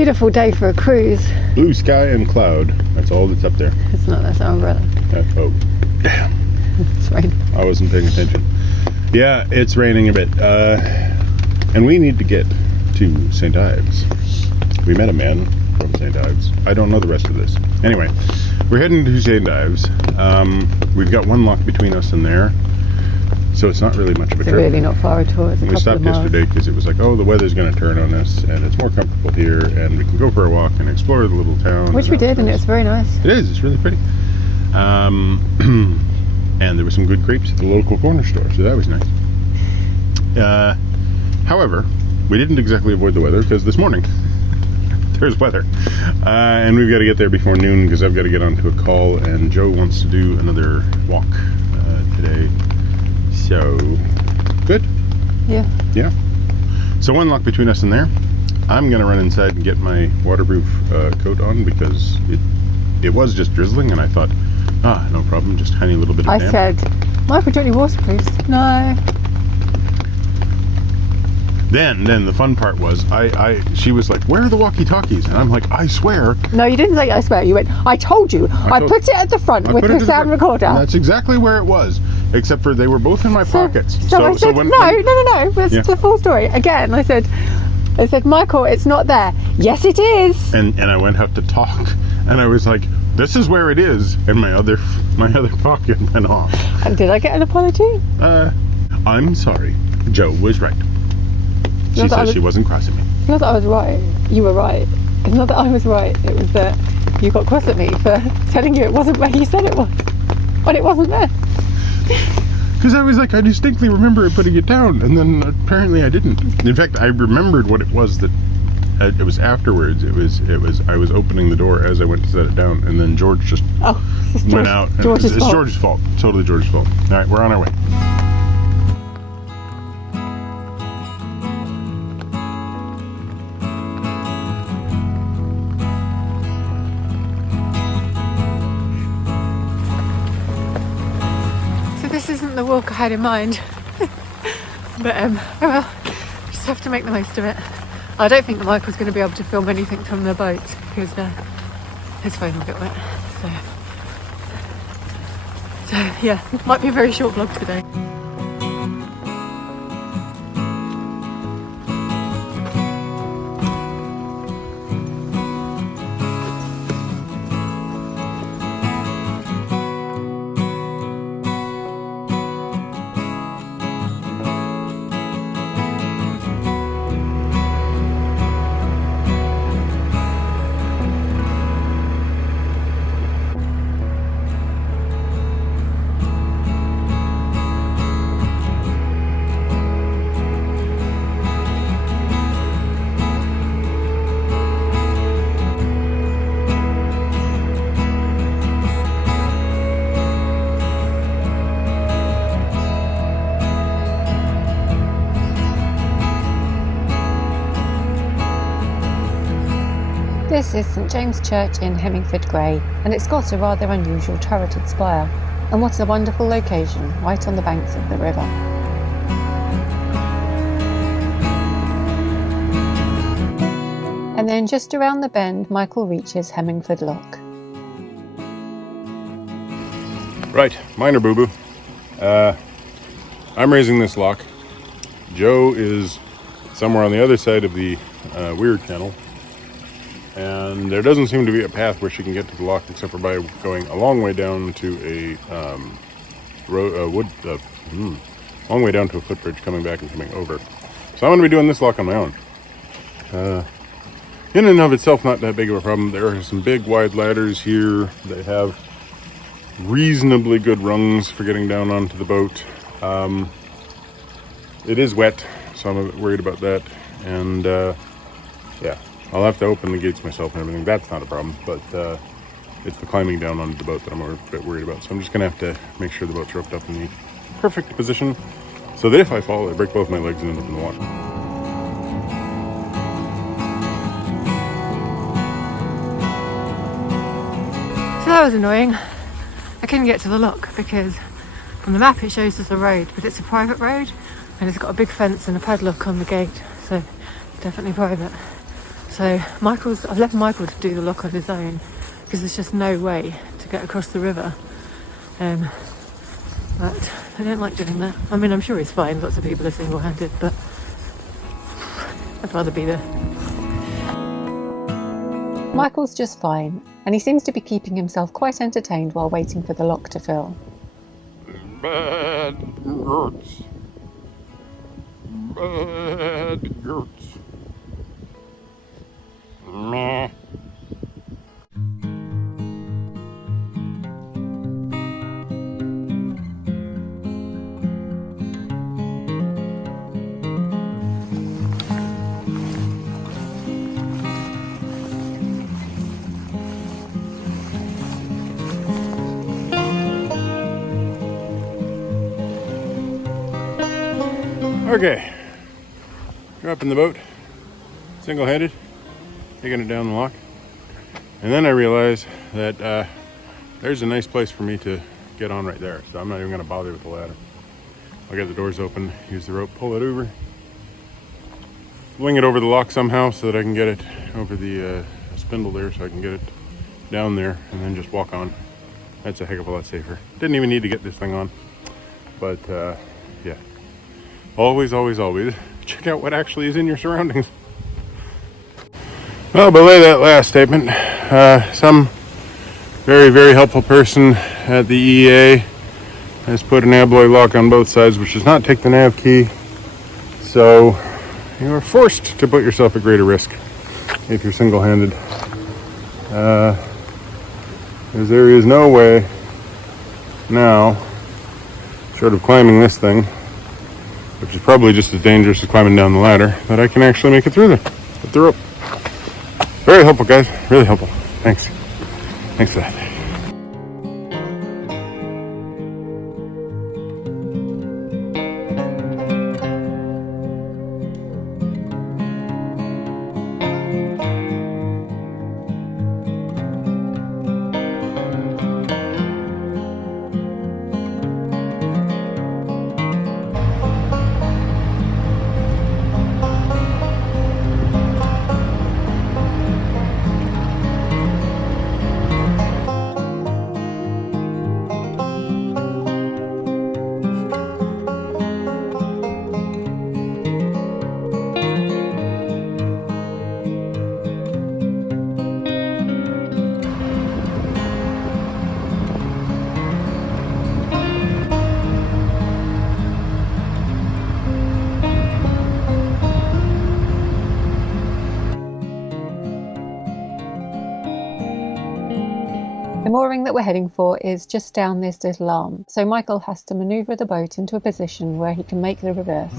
beautiful day for a cruise. Blue sky and cloud. That's all that's up there. It's not, that's our umbrella. Oh, damn. It's raining. I wasn't paying attention. Yeah, it's raining a bit. And we need to get to St Ives. We met a man from St Ives. I don't know the rest of this. Anyway, we're heading to St Ives. We've got one lock between us and there, so it's not really much of a trip. It's really not far at all. It's a We couple stopped of miles. yesterday because it was like, oh, the weather's going to turn on us and it's more comfortable here and we can go for a walk and explore the little town. Which we did, and it's very nice. It is, it's really pretty. And there were some good crepes at the local corner store, so that was nice. However, we didn't exactly avoid the weather because this morning there's weather. And we've got to get there before noon because I've got to get onto a call and Joe wants to do another walk today. So, good. Yeah. Yeah. So one lock between us and there. I'm going to run inside and get my waterproof coat on because it was just drizzling and I thought, no problem, just tiny little bit of damp. I said, Michael, do you want any waterproofs? No. Then the fun part was, she was like, where are the walkie-talkies? And I'm like, I swear. No, you didn't say I swear. You went, I told you. I put it at the front with the sound recorder. And that's exactly where it was, except for they were both in my pockets. So I said, no. That's the full story. Again, I said, Michael, it's not there. Yes, it is. And I went up to talk, and I was like, this is where it is. And my other pocket went off. And did I get an apology? I'm sorry. Joe was right. She said she wasn't crossing me. It's not that I was right. You were right. It's not that I was right. It was that you got cross at me for telling you it wasn't where you said it was. But it wasn't there. Because I was like, I distinctly remember putting it down. And then apparently I didn't. In fact, I remembered what it was that... it was afterwards. It was. I was opening the door as I went to set it down. And then George just went out. And it's George's fault. Totally George's fault. All right, we're on our way. This isn't the walk I had in mind. But oh well, just have to make the most of it. I don't think that Michael's going to be able to film anything from the boat because his phone will get wet. So yeah, might be a very short vlog today. This is St James Church in Hemmingford Grey, and it's got a rather unusual turreted spire. And what a wonderful location, right on the banks of the river. And then just around the bend, Michael reaches Hemmingford Lock. Right, minor boo-boo. I'm raising this lock. Joe is somewhere on the other side of the weird channel. And there doesn't seem to be a path where she can get to the lock except for by going a long way down to a long way down to a footbridge, coming back and coming over. So I'm going to be doing this lock on my own. In and of itself, not that big of a problem. There are some big wide ladders here. They have reasonably good rungs for getting down onto the boat. It is wet, so I'm a bit worried about that. And yeah. I'll have to open the gates myself and everything. That's not a problem, but it's the climbing down onto the boat that I'm a bit worried about. So I'm just going to have to make sure the boat's roped up in the perfect position so that if I fall, I break both my legs and end up in the water. So that was annoying. I couldn't get to the lock because on the map it shows us a road, but it's a private road and it's got a big fence and a padlock on the gate, so definitely private. So So I've left Michael to do the lock on his own because there's just no way to get across the river. But I don't like doing that. I mean, I'm sure he's fine. Lots of people are single-handed, but I'd rather be there. Michael's just fine, and he seems to be keeping himself quite entertained while waiting for the lock to fill. Bad hurts. Bad hurts. Meh. Okay, dropping the boat, single-handed, taking it down the lock, and then I realized that there's a nice place for me to get on right there, so I'm not even going to bother with the ladder. I'll get the doors open, use the rope, pull it over, fling it over the lock somehow so that I can get it over the spindle there so I can get it down there, and then just walk on. That's a heck of a lot safer. Didn't even need to get this thing on, but yeah. Always, always, always check out what actually is in your surroundings. Well, belay that last statement. Some very, very helpful person at the EA has put an alloy lock on both sides, which does not take the nav key. So you are forced to put yourself at greater risk if you're single-handed. Because there is no way now, short of climbing this thing, which is probably just as dangerous as climbing down the ladder, that I can actually make it through there with the rope. Very helpful, guys. Really helpful. Thanks. Thanks for that. The mooring that we're heading for is just down this little arm, so Michael has to manoeuvre the boat into a position where he can make the reverse.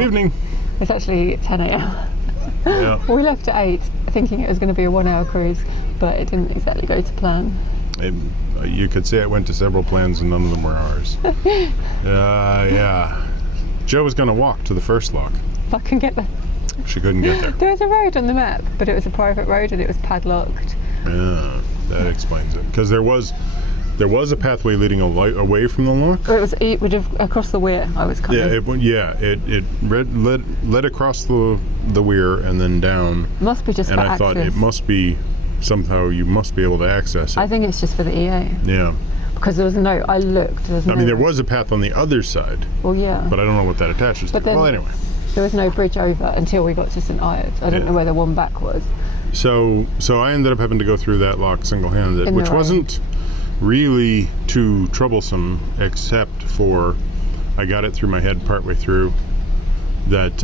Evening. It's actually 10 a.m. Yeah. We left at 8 thinking it was going to be a 1-hour cruise, but it didn't exactly go to plan. You could say it went to several plans and none of them were ours. Yeah. Jo was going to walk to the first lock. If I can get there. She couldn't get there. There was a road on the map, but it was a private road and it was padlocked. Yeah, that explains it. Because there was a pathway leading away from the lock. It would have across the weir. I was kind of. It led across the weir and then down. Must be just and for I access. thought it must be somehow you must be able to access it. I think it's just for the EA. Yeah. Because there was no. I looked. I mean, there was a path on the other side. Well, yeah. But I don't know what that attaches to. Well, anyway. There was no bridge over until we got to St Ives. I don't know where the one back was. So I ended up having to go through that lock single-handed, which wasn't really too troublesome, except for I got it through my head partway through that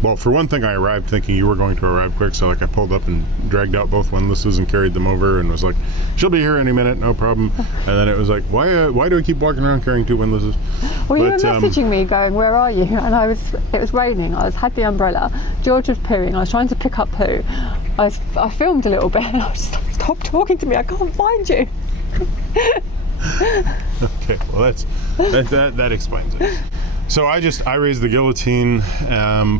Well, for one thing, I arrived thinking you were going to arrive quick, so like I pulled up and dragged out both windlasses and carried them over and was like, she'll be here any minute, no problem. And then it was like, why do I keep walking around carrying 2 windlasses? Well, you were messaging me going, where are you? And it was raining, had the umbrella, George was pooing, I was trying to pick up poo. I filmed a little bit and I was like, stop talking to me, I can't find you. Okay, well that explains it. So I raised the guillotine,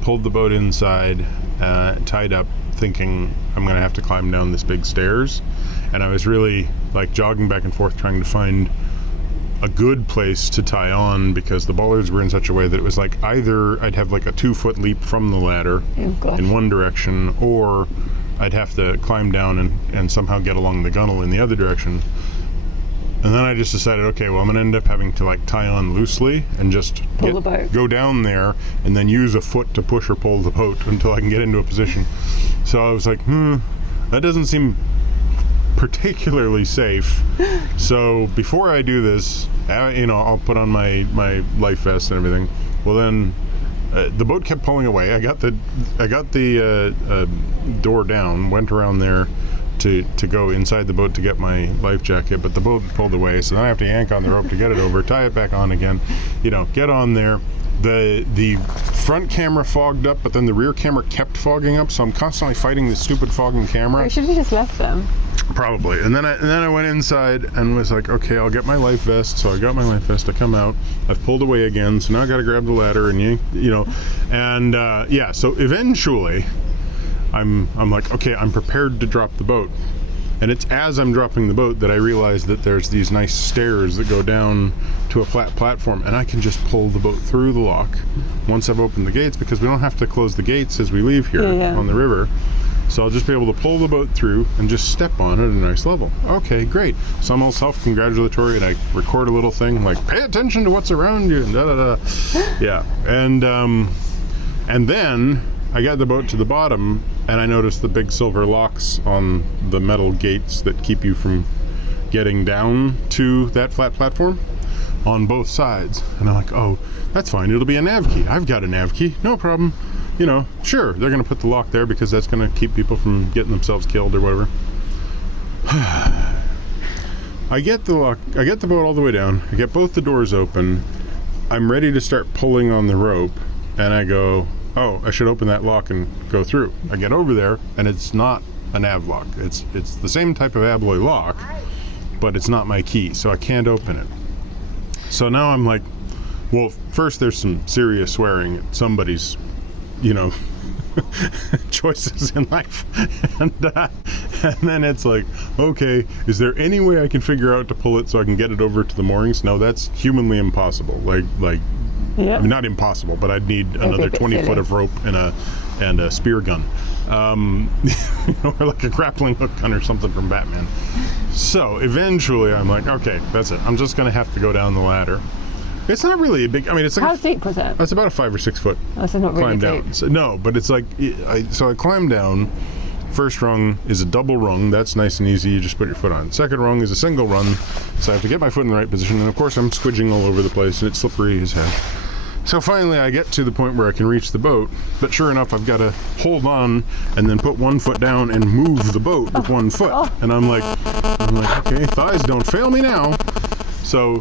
pulled the boat inside, tied up, thinking I'm gonna have to climb down this big stairs, and I was really like jogging back and forth trying to find a good place to tie on, because the bollards were in such a way that it was like either I'd have like a 2-foot leap from the ladder in one direction, or I'd have to climb down and somehow get along the gunnel in the other direction. And then I just decided, okay, well, I'm gonna end up having to like tie on loosely and just go down there and then use a foot to push or pull the boat until I can get into a position. So I was like, that doesn't seem particularly safe. So before I do this, I'll put on my life vest and everything. Well, then the boat kept pulling away. I got the door down, went around there to go inside the boat to get my life jacket, but the boat pulled away, so then I have to yank on the rope to get it over, tie it back on again, get on there. The front camera fogged up, but then the rear camera kept fogging up, so I'm constantly fighting this stupid fogging camera. You should have just left them. Probably. And then I went inside and was like, okay, I'll get my life vest. So I got my life vest, I come out, I've pulled away again, so now I gotta grab the ladder and so eventually I'm like, okay, I'm prepared to drop the boat. And it's as I'm dropping the boat that I realize that there's these nice stairs that go down to a flat platform, and I can just pull the boat through the lock once I've opened the gates, because we don't have to close the gates as we leave here on the river. So I'll just be able to pull the boat through and just step on it at a nice level. Okay, great. So I'm all self-congratulatory, and I record a little thing like, pay attention to what's around you, and da-da-da. Yeah, and then I got the boat to the bottom, and I noticed the big silver locks on the metal gates that keep you from getting down to that flat platform on both sides. And I'm like, oh, that's fine, it'll be a nav key. I've got a nav key, no problem. Sure, they're gonna put the lock there because that's gonna keep people from getting themselves killed or whatever. I get the lock, I get the boat all the way down, I get both the doors open, I'm ready to start pulling on the rope, and I go, oh, I should open that lock and go through. I get over there, and it's not a nav lock. It's the same type of alloy lock, but it's not my key, so I can't open it. So now I'm like, well, first there's some serious swearing at somebody's, choices in life. And then it's like, okay, is there any way I can figure out to pull it so I can get it over to the moorings? No, that's humanly impossible. Like I mean, not impossible, but I'd need another 20 foot of rope and a spear gun, or like a grappling hook gun or something from Batman. So eventually I'm like, okay, that's it. I'm just gonna have to go down the ladder. It's not really a big, I mean, it's like how deep was it? It's about a 5 or 6 foot That's not really climb deep. down. So, no, but it's like, so I climb down. First rung is a double rung. That's nice and easy. You just put your foot on. Second rung is a single rung. So I have to get my foot in the right position. And of course I'm squidging all over the place and it's slippery as heck. So finally I get to the point where I can reach the boat, but sure enough I've got to hold on and then put one foot down and move the boat with one foot. And I'm like, okay, thighs don't fail me now. So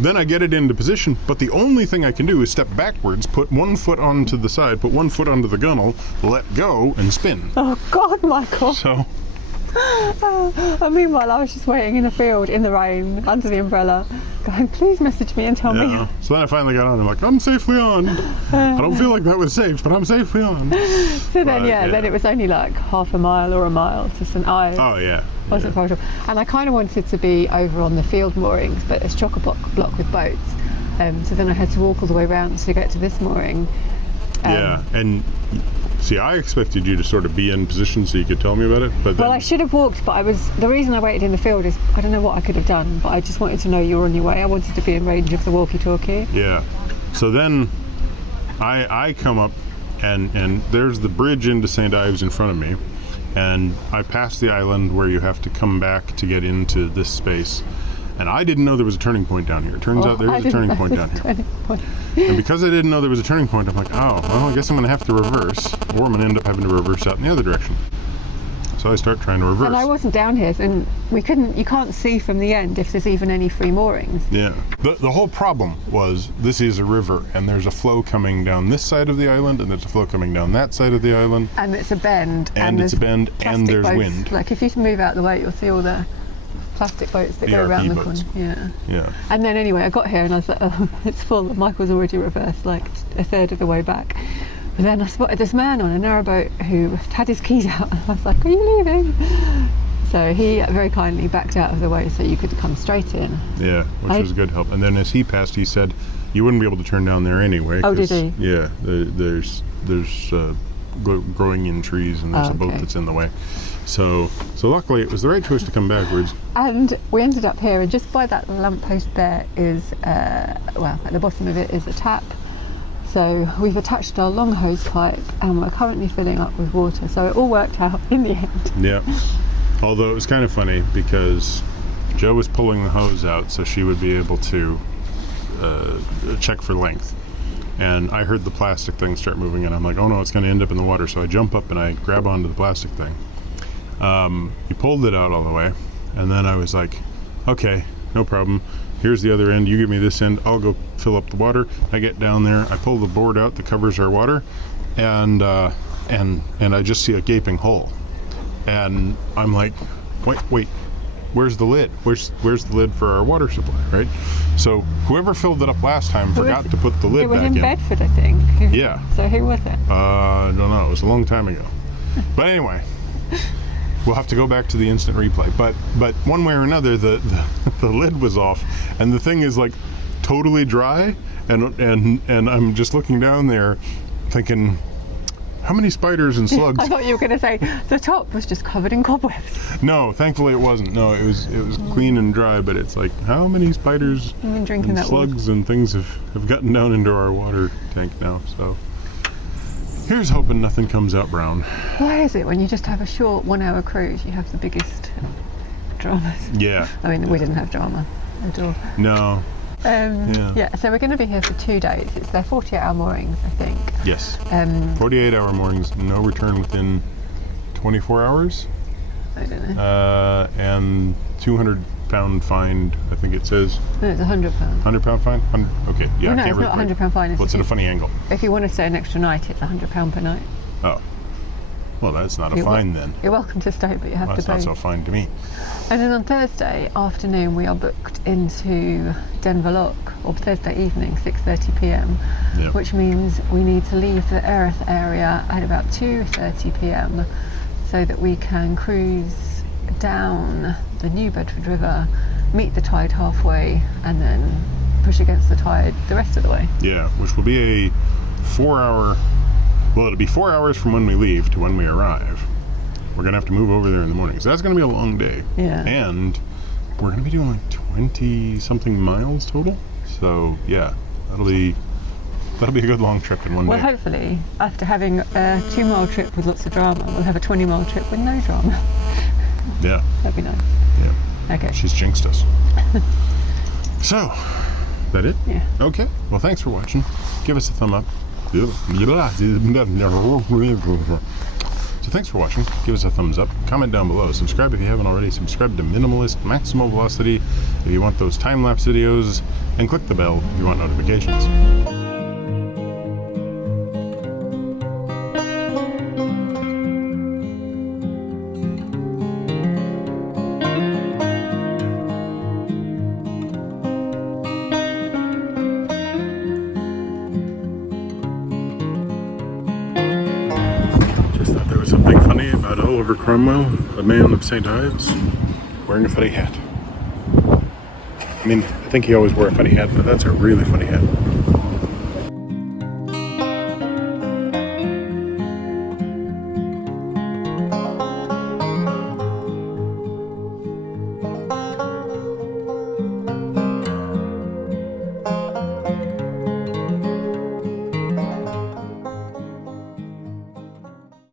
then I get it into position, but the only thing I can do is step backwards, put one foot onto the side, put one foot onto the gunnel, let go, and spin. Oh God, Michael. So And meanwhile, I was just waiting in the field in the rain under the umbrella, going, please message me and tell me. So then I finally got on. I'm like, I'm safely on. I don't feel like that was safe, but I'm safely on. So then, then it was only like half a mile or a mile to St Ives. Oh yeah. Wasn't far at all. And I kind of wanted to be over on the field moorings, but it's chock-a-block with boats. So then I had to walk all the way around to get to this mooring. Yeah, and see, I expected you to sort of be in position so you could tell me about it, but then... Well, I should have walked, but the reason I waited in the field is I don't know what I could have done, but I just wanted to know you were on your way. I wanted to be in range of the walkie-talkie. Yeah. So then I come up and there's the bridge into St Ives in front of me, and I pass the island where you have to come back to get into this space. And I didn't know there was a turning point down here. It turns out there is a turning point down here. And because I didn't know there was a turning point, I'm like, oh, well, I guess I'm going to have to reverse, or I'm going to end up having to reverse out in the other direction. So I start trying to reverse. And I wasn't down here, and you can't see from the end if there's even any free moorings. Yeah. The whole problem was this is a river, and there's a flow coming down this side of the island, and there's a flow coming down that side of the island. And it's a bend. And it's a bend, and there's boats. wind. Like if you move out the way, you'll see all the plastic boats that go around the corner. Yeah. Yeah. And then anyway, I got here and I was like, oh, it's full. Michael's already reversed like a third of the way back. But then I spotted this man on a narrowboat who had his keys out. And I was like, are you leaving? So he very kindly backed out of the way so you could come straight in. Yeah, which was good help. And then as he passed, he said, you wouldn't be able to turn down there anyway. Oh, did he? Yeah, there's growing in trees, and there's a boat that's in the way. So luckily it was the right choice to come backwards. And we ended up here, and just by that lamppost there is, well, at the bottom of it is a tap. So we've attached our long hose pipe, and we're currently filling up with water. So it all worked out in the end. Yeah. Although it was kind of funny because Jo was pulling the hose out so she would be able to check for length. And I heard the plastic thing start moving, and I'm like, oh no, it's going to end up in the water. So I jump up and I grab onto the plastic thing. He pulled it out all the way, and then I was like, okay, no problem. Here's the other end. You give me this end. I'll go fill up the water. I get down there. I pull the board out that covers our water, and I just see a gaping hole. And I'm like, wait, where's the lid? Where's the lid for our water supply, right? So whoever filled it up last time forgot to put the lid back in. It was in Bedford, I think. Yeah. So who was it? I don't know. It was a long time ago. But anyway, we'll have to go back to the instant replay. But one way or another, the lid was off, and the thing is like totally dry, and I'm just looking down there, thinking, how many spiders and slugs? I thought you were going to say the top was just covered in cobwebs. No, thankfully it wasn't. No, it was clean and dry, but it's like, how many spiders and slugs and things have gotten down into our water tank now? So here's hoping nothing comes out brown. Why is it when you just have a short 1 hour cruise, you have the biggest dramas? Yeah. I mean, we didn't have drama at all. No. Yeah, so we're going to be here for 2 days. It's their 48-hour moorings, I think. Yes. 48-hour moorings, no return within 24 hours. I don't know. And £200 fine, I think it says. No, it's £100. £100 fine? Okay, yeah. Well, no, it's not £100 fine. Well, it's in a funny angle. If you want to stay an extra night, it's £100 per night. Oh. Well, that's not a fine then. You're welcome to stay, but you have to pay. That's not so fine to me. And then on Thursday afternoon, we are booked into Denver Lock, or Thursday evening, 6:30 p.m, Yep. which means we need to leave the Erith area at about 2:30 p.m, so that we can cruise down the New Bedford River, meet the tide halfway, and then push against the tide the rest of the way. Yeah, which will be a 4-hour. Well, it'll be 4 hours from when we leave to when we arrive. We're gonna have to move over there in the morning, so that's gonna be a long day. Yeah. And we're gonna be doing like 20-something miles total. So yeah, that'll be a good long trip in one day. Well, hopefully, after having a 2-mile trip with lots of drama, we'll have a 20-mile trip with no drama. Yeah. That'd be nice. Yeah. Okay. She's jinxed us. So, that it? Yeah. Okay. Well, thanks for watching. Give us a thumb up. So thanks for watching. Give us a thumbs up. Comment down below. Subscribe if you haven't already. Subscribe to Minimalist Maximum Velocity if you want those time-lapse videos. And click the bell if you want notifications. Something funny about Oliver Cromwell, a man of St Ives, wearing a funny hat. I mean, I think he always wore a funny hat, but that's a really funny hat.